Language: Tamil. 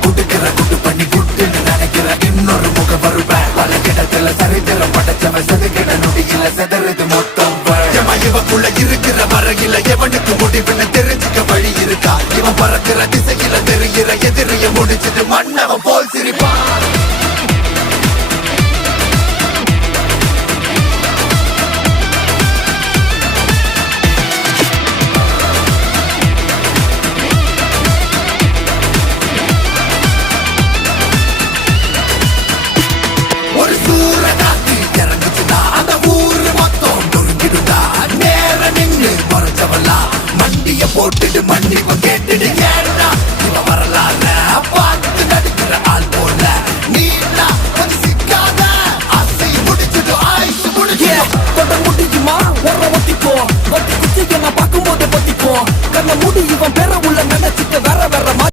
குடுக்கிற குட்டு பண்ணி குட்டுன்னு நினைக்கிற இன்னொரு முக வருவேன் பல கிடத்துல சரித்திரம் படைச்சவன் செதுக்கிட நொடியில செதறது மொத்தம் இவக்குள்ள இருக்கிற வரையில எவனுக்கு முடிவுன்னு தெரிஞ்சுக்க வழி இருக்கா இவன் பறக்கிற திசையில தெரிகிற எதிரிய முடிச்சிட்டு மன்னவன் போல் சிரிப்பான் போட்டுட்டு